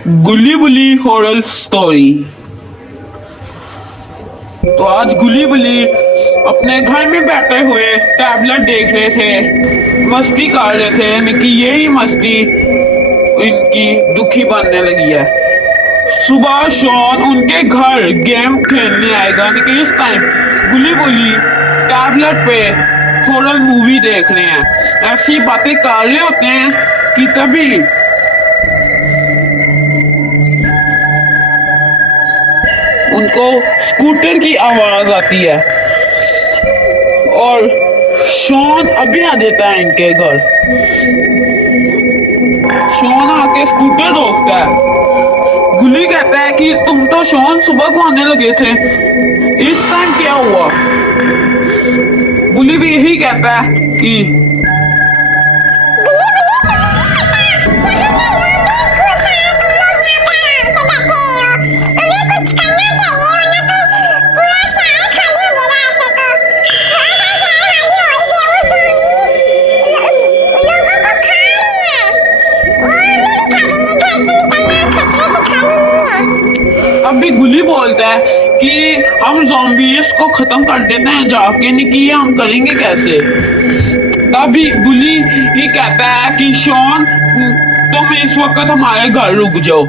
गुली बुली horror story. तो आज गुली बुली अपने घर में बैठे हुए टैबलेट देख रहे थे, मस्ती कर रहे थे, यानी कि यही मस्ती इनकी दुखी बनने लगी है। सुबह शॉन उनके घर गेम खेलने आएगा, यानी कि इस टाइम गुली बुली टैबलेट पे हॉरर मूवी देख रहे हैं। ऐसी बातें कर रहे होते हैं कि तभी उनको स्कूटर की आवाज आती है और शॉन अभी आ जाता है इनके घर। शॉन आके स्कूटर रोकता है। गुली कहता है कि तुम तो शॉन सुबह को आने लगे थे, इस टाइम क्या हुआ? गुली भी यही कहता है कि अभी गुली बोलता है कि हम ज़ॉम्बीज़ को खत्म कर देते हैं जाके, नहीं कि ये हम करेंगे कैसे? तभी गुली ही कहता है कि शॉन तुम इस वक्त हमारे घर रुक जाओ।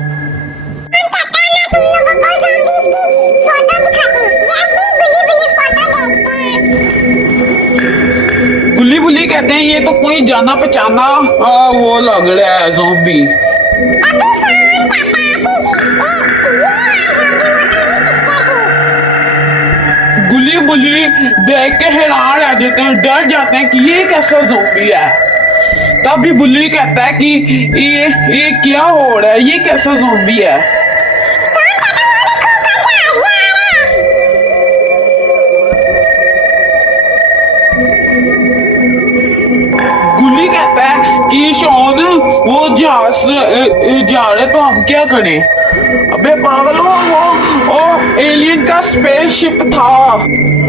गुली बुली कहते हैं ये तो कोई जाना पहचाना वो लग रहा है ज़ॉम्बी। गुली बुली देख के हैरान रह जाते हैं, डर जाते हैं कि ये कैसा ज़ॉम्बी है। तभी बुली कहता है कि ये क्या हो रहा है, ये कैसा ज़ॉम्बी है? गुली कहता है कि शॉन वो जहाज जा रहे तो हम क्या करें? अबे पागलो, वो एलियन का स्पेसशिप था।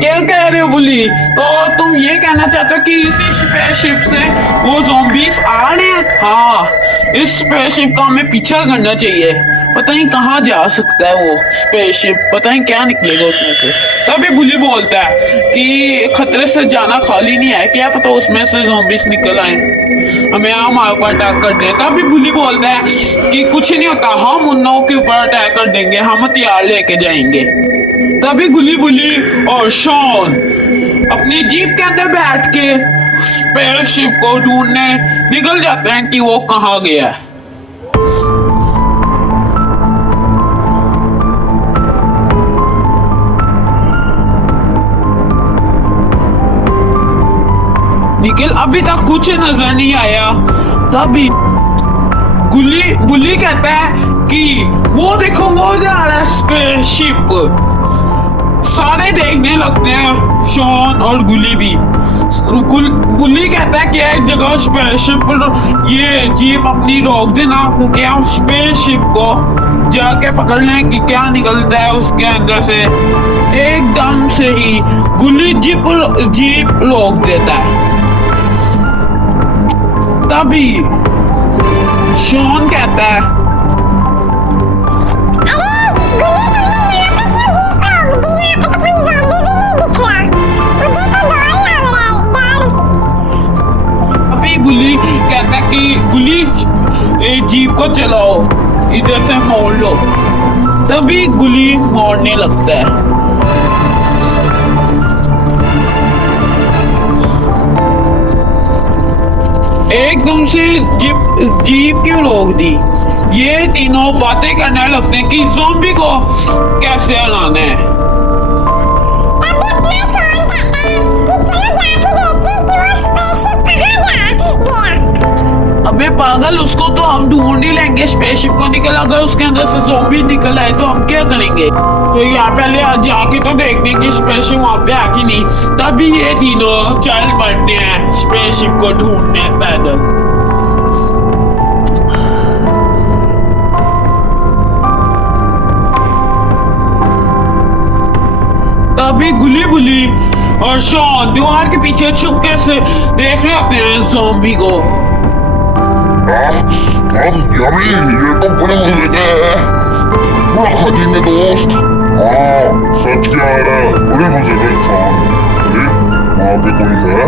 क्या कह रहे हो बुली? तो तुम ये कहना चाहते हो कि इसी स्पेसशिप से वो ज़ॉम्बीज आ रहे हैं? हाँ, इस स्पेसशिप का हमें पीछा करना चाहिए। पता नहीं कहाँ जा सकता है वो स्पेसशिप, पता नहीं क्या निकलेगा उसमें से। तभी बुली बोलता है कि खतरे से जाना खाली नहीं है, क्या पता उसमें से ज़ॉम्बीज निकल आए, हमें हमारे ऊपर अटैक कर दे। तभी बुली बोलता है कि कुछ नहीं होता, हम उन लोगों के ऊपर अटैक कर देंगे, हम हथियार लेके जाएंगे। तभी गुली बुली और शॉन अपनी जीप के अंदर बैठ के स्पेसशिप को ढूंढने निकल जाते हैं कि वो कहाँ गया है। निखिल अभी तक कुछ नजर नहीं आया। तभी बुली कहता है कि वो देखो वो जा रहा है स्पेसशिप। सारे देखने लगते हैं, शॉन और गुली भी। बुली कहता है कि एक जगह स्पेसशिप ये जीप अपनी रोक देना, क्योंकि हम स्पेसशिप को जाके पकड़ लें कि क्या निकलता है उसके अंदर से। एकदम से ही गुली जीप रोक देता है। तभी शॉन कहता है अभी गुली कहता है कि गुली जीप को चलाओ, इधर से मोड़ लो। तभी गुली मोड़ने लगता है। एकदम से जीप क्यों रोक दी? ये तीनों बातें करने लगते हैं कि ज़ॉम्बी को कैसे हराना है। अबे पागल, उसको तो हम ढूंढ ही लेंगे स्पेसशिप को। निकल अगर उसके अंदर से ज़ॉम्बी निकल आए तो हम क्या करेंगे? तो यहाँ पहले जाके तो देखते हैं कि स्पेसशिप वहाँ पे है कि नहीं। तभी ये तीनों चल पड़ते हैं स्पेसशिप को ढूंढने पैदल। तभी गुली बुली और शॉन दीवार के पीछे छुपके से देख रहे होते हैं ज़ॉम्बी को। यम्मी, ये तो बड़े मजे का है। जाएंगे दोस्त। हाँ सच कह रहा है, बड़े मजे का इंसान। अरे वहाँ पे कोई है?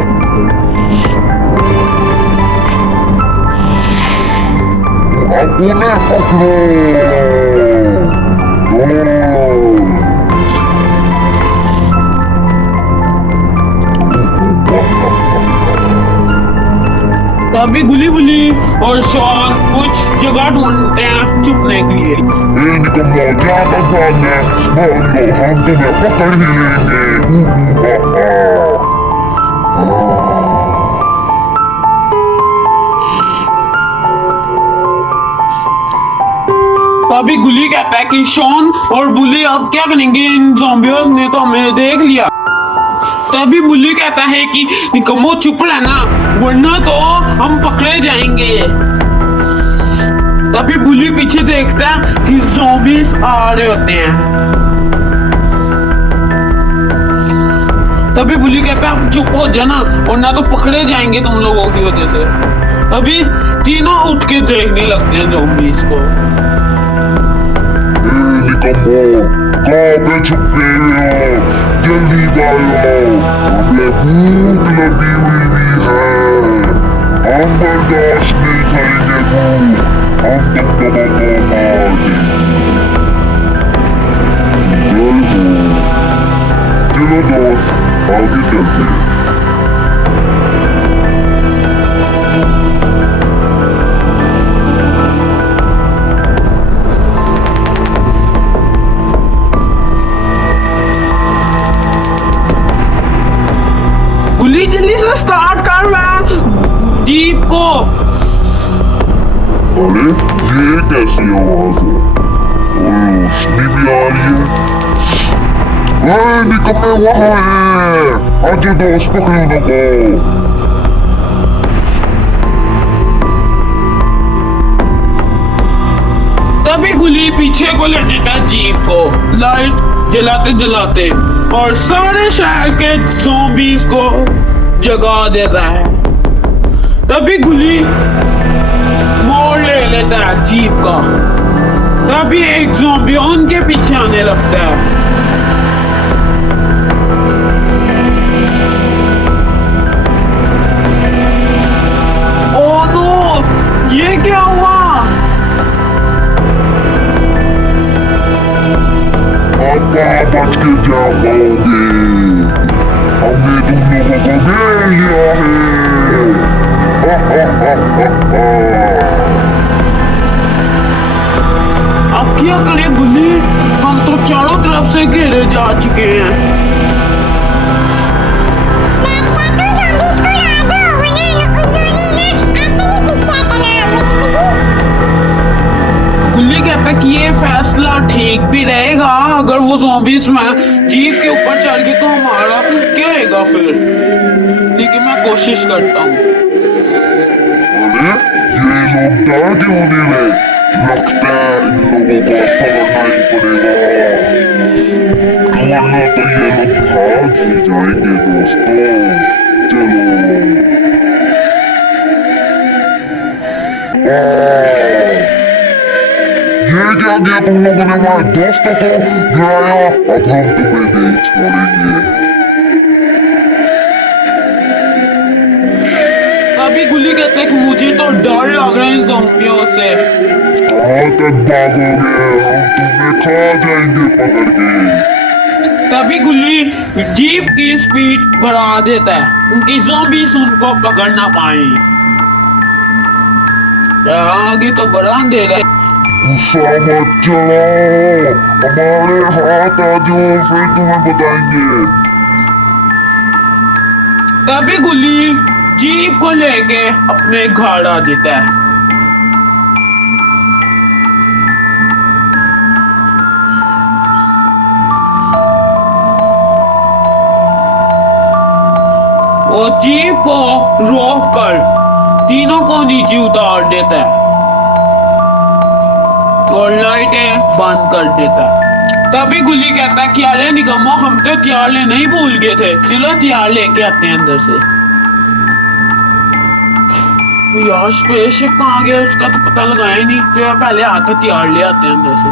आपको ने पकड़ो। तभी गुली बुली और शॉन कुछ जगह ढूंढते हैं छुपने के लिए। ए निकम्मा, क्या कर भागना है? भाग लो, हम तुम्हें पकड़ ही लेंगे। तभी गुली कहता है कि शॉन और बुली अब क्या करेंगे, इन ज़ॉम्बियों ने तो हमें देख लिया। तभी बुली कहता है कि निकम्मो चुप रहना, वरना तो हम पकड़े जाएंगे। तभी बुली पीछे देखता है कि ज़ॉम्बीज आ रहे होते हैं। तभी बुली कहता है चुप हो जाना, वरना तो पकड़े जाएंगे तुम लोगों की वजह से। अभी तीनों उठ के देखने लगते हैं ज़ॉम्बीज को। निकम्मो, कहाँ पे छुपे हो? जल्दी भागो, हमें भूख लगी हुई भी है। हम बर्दाश्त नहीं करेंगे भूख, हम तुम लोगों को मार देंगे। चलो दोस्त, आगे चलते हैं। गुली जल्दी से स्टार्ट कर रहा जीप को। अरे ये कैसी आवाज है? रोशनी भी आ रही है। निकम्मे वहाँ है, आगे दोस्त पकड़ो उनको। तभी गुली पीछे को ले जाता जीप को लाइट जलाते जलाते और सारे शहर के ज़ॉम्बीज को जगा देता है। तभी गुली मोड़ ले लेता है जीप का। तभी एक ज़ॉम्बी उनके पीछे आने लगता है। ओह नो, ये क्या हुआ? अब कहाँ बच के जा पाओगे? हमने तुम लोगों को घेर लिया है। अब क्या करें बुली, हम तो चारों तरफ से घेरे जा चुके हैं। गुल्ली कहता है कि ये फैसला ठीक भी रहेगा, अगर वो ज़ॉम्बीज में जीप के ऊपर चढ़ गए तो हमारा क्या होगा फिर। लेकिन मैं कोशिश करता हूँ। अरे ये लोग डर क्यों नहीं रहे? लगता है इन लोगों को पकड़ना ही पड़ेगा, वरना तो ये लोग भाग ही जाएंगे दोस्तों। चलो ये क्या किया तुम लोगों ने? हमारे दोस्तों को गिराया, अब हम तुम्हें नहीं छोड़ेंगे। तभी गुल्ली कहता है कि मुझे तो डर लग रहा है इन ज़ॉम्बियों से। कहाँ तक भागोगे? हम तुम्हें खा जाएंगे पकड़ के। तभी गुल्ली जीप की स्पीड बढ़ा देता है, उनकी ज़ॉम्बीज उनको पकड़ ना पाए। आगे तो बड़ा अंधेरा है। गुस्सा मत चलाओ, हमारे हाथ आ जाओ, फिर तुम्हें बताएंगे। तभी गुल्ली जीप को लेके अपने घर आ देता है। वो जीप को रोक कर तीनों को नीचे उतार देता है और लाइटें बंद कर देता है। तभी गुल्ली कहता है कि अरे निकम्मो, हम तो हथियार लेना ही भूल गए थे, चलो हथियार लेके आते हैं अंदर से। यार स्पेसशिप कहाँ गया उसका तो पता लगाया ही नहीं, तो पहले हाथ हथियार ले आते हैं अंदर से।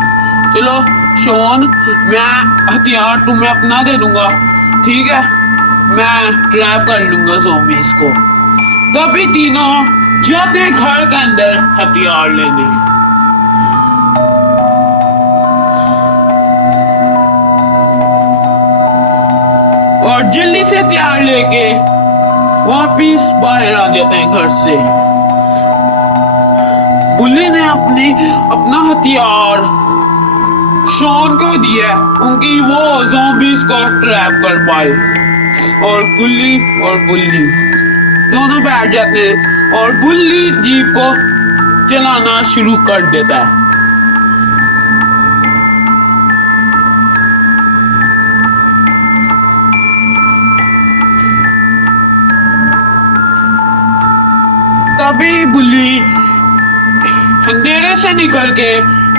चलो शॉन, मैं हथियार तुम्हें अपना दे दूंगा, ठीक है? मैं ट्रैप कर लूंगा ज़ॉम्बीज़ को। तभी तीनों जाते हैं घर के अंदर हथियार लेने। और जल्दी से हथियार लेके वापिस बाहर आ जाते हैं घर से। बुल्ली ने अपना हथियार शॉन को दिया क्योंकि वो ज़ॉम्बीज़ को ट्रैप कर पाए। और गुल्ली और बुल्ली दोनों बैठ जाते हैं और बुल्ली जीप को चलाना शुरू कर देता है। तभी बुल्ली अंधेरे से निकल के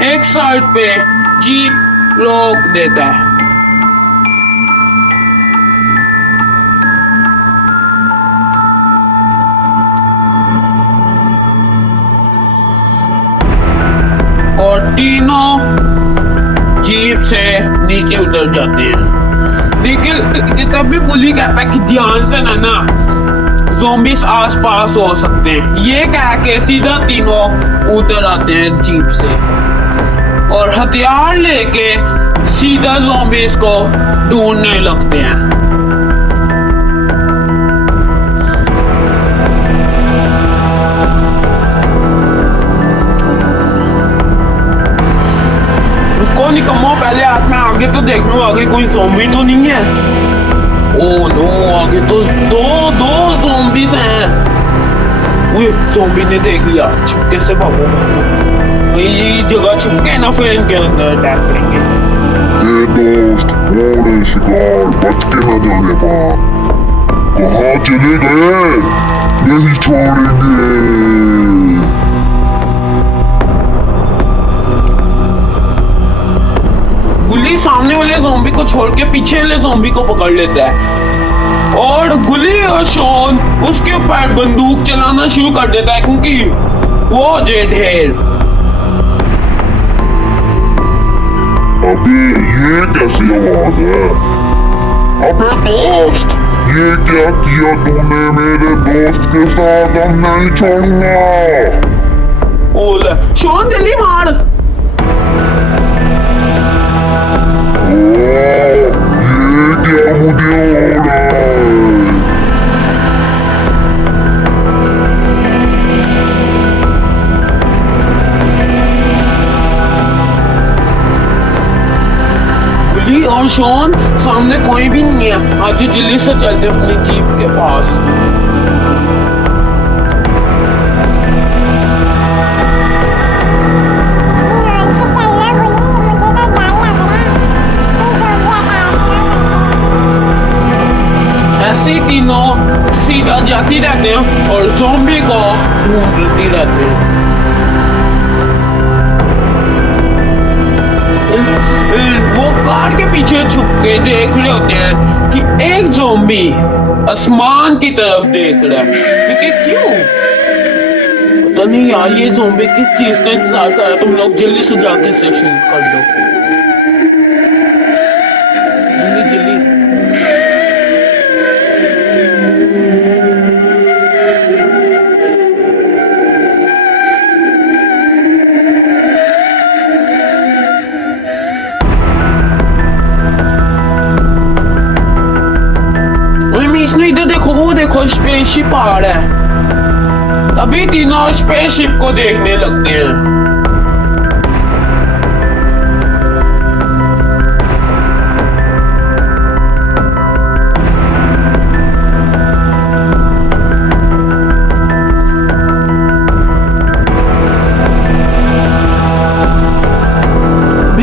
एक साइड पे जीप रोक देता है। और तीनों जीप से नीचे उतर जाते हैं। लेकिन तभी बुल्ली कहता है कि ध्यान से ना ज़ॉम्बीज़ आसपास हो सकते हैं। ये कह के सीधा तीनों उतर आते हैं जीप से और हथियार लेके सीधा ज़ॉम्बीज़ को ढूंढने लगते हैं। रुको निकम्मो, पहले हाथ में आगे तो देख लो, आगे कोई ज़ॉम्बी तो नहीं है। ओह नो, आगे तो दो ज़ॉम्बीज़ हैं। वो ज़ॉम्बी ने देख लिया, छुपके से भागो। ये जगह छुपके ना फिर इनके अंदर अटैक करेंगे। दोस्त, मोड़े शिकार बच के न जाने पाए। कहाँ चले गए? नहीं छोड़ेंगे। गुल्ली सामने वाले ज़ॉम्बी को छोड़ के पीछे वाले ज़ॉम्बी को पकड़ लेता है और गुल्ली और शॉन उसके ऊपर बंदूक चलाना शुरू कर देता है क्योंकि वो जे ढेर। अबे ये कैसी आवाज है? अबे दोस्त, ये क्या किया तूने मेरे दोस्त के साथ? हम नहीं छोड़ूंगा। ओले शॉन, जल्दी मार। ये क्या मुझे हो रहा है? गुल्ली और शॉन सामने कोई भी नहीं है। आज जल्दी से चलते अपनी जीप के पास। ऐसे ही तीनों सीधा जाती रहते हैं और ज़ॉम्बी को ढूंढती रहते हैं। वो कार के पीछे छुप के देख रहे होते हैं कि एक ज़ॉम्बी आसमान की तरफ देख रहा है। लेकिन क्यों पता नहीं यार, ये ज़ॉम्बी किस चीज का इंतजार कर रहा है। तुम लोग जल्दी से जाके से शूट कर दो, जल्दी जल्दी। इधर देखो, वो देखो स्पेसशिप आ रहा है। अभी तीनों स्पेसशिप को देखने लगते हैं।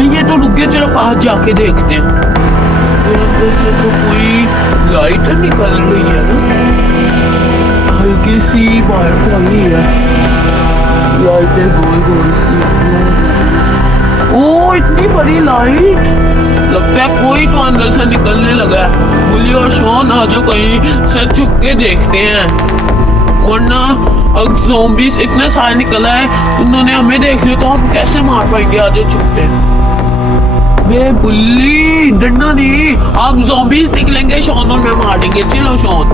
ये तो रुक गए, चलो पास जाके देखते हैं। से तो कोई लाइट निकल रही है ना, हल्की सी बाहर को आई है लाइटें गोल गोल सी। ओ इतनी बड़ी लाइट, लगता है कोई तो अंदर से निकलने लगा है। गुल्ली और शॉन आज कहीं से छुप के देखते हैं, वरना अब ज़ॉम्बीज़ इतने सारे निकला है, उन्होंने हमें देख लिया तो हम कैसे मार पाएंगे आज छुपते। बे बुल्ली डरना नहीं, अब ज़ॉम्बी निकलेंगे शॉन और मैं मार देंगे। चलो शॉन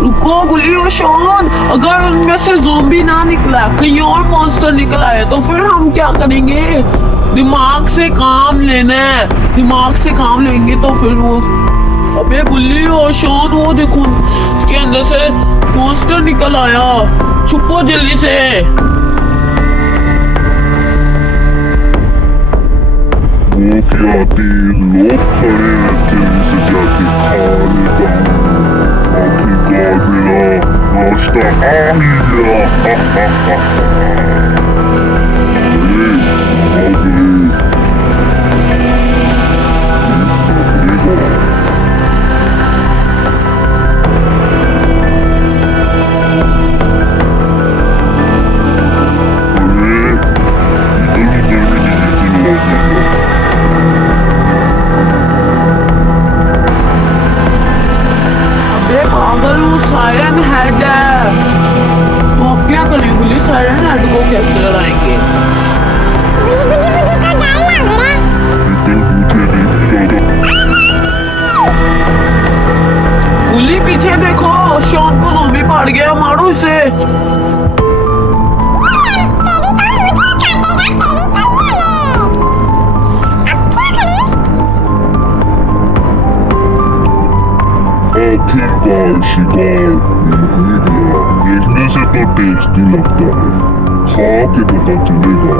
रुको बुल्ली और शॉन, अगर उनमें से ज़ॉम्बी ना निकला कहीं और मॉन्स्टर निकला है तो फिर हम क्या करेंगे? दिमाग से काम लेना है, दिमाग से काम लेंगे तो फिर वो। अबे बुल्ली और शॉन वो देखो इसके अंदर से मॉन्स्टर निकल आया, छुपो जल्दी से। वो क्या 3 लोग खड़े हैं, जल्दी से जाके खा लेता हूँ। आखिरकार मेरा नाश्ता आ ही गया। पागल वो सायरन हेड है, तो अब क्या करें बुल्ली? सायरन हेड को कैसे हराएंगे? बुल्ली मुझे तो डर लग रहा है। बुल्ली पीछे देखो, शॉन को ज़ॉम्बी पाड़ गया, मारो इसे। आखिरकार शिकार मिल गया। देखने से तो टेस्टी लगता है, खा के पता चलेगा।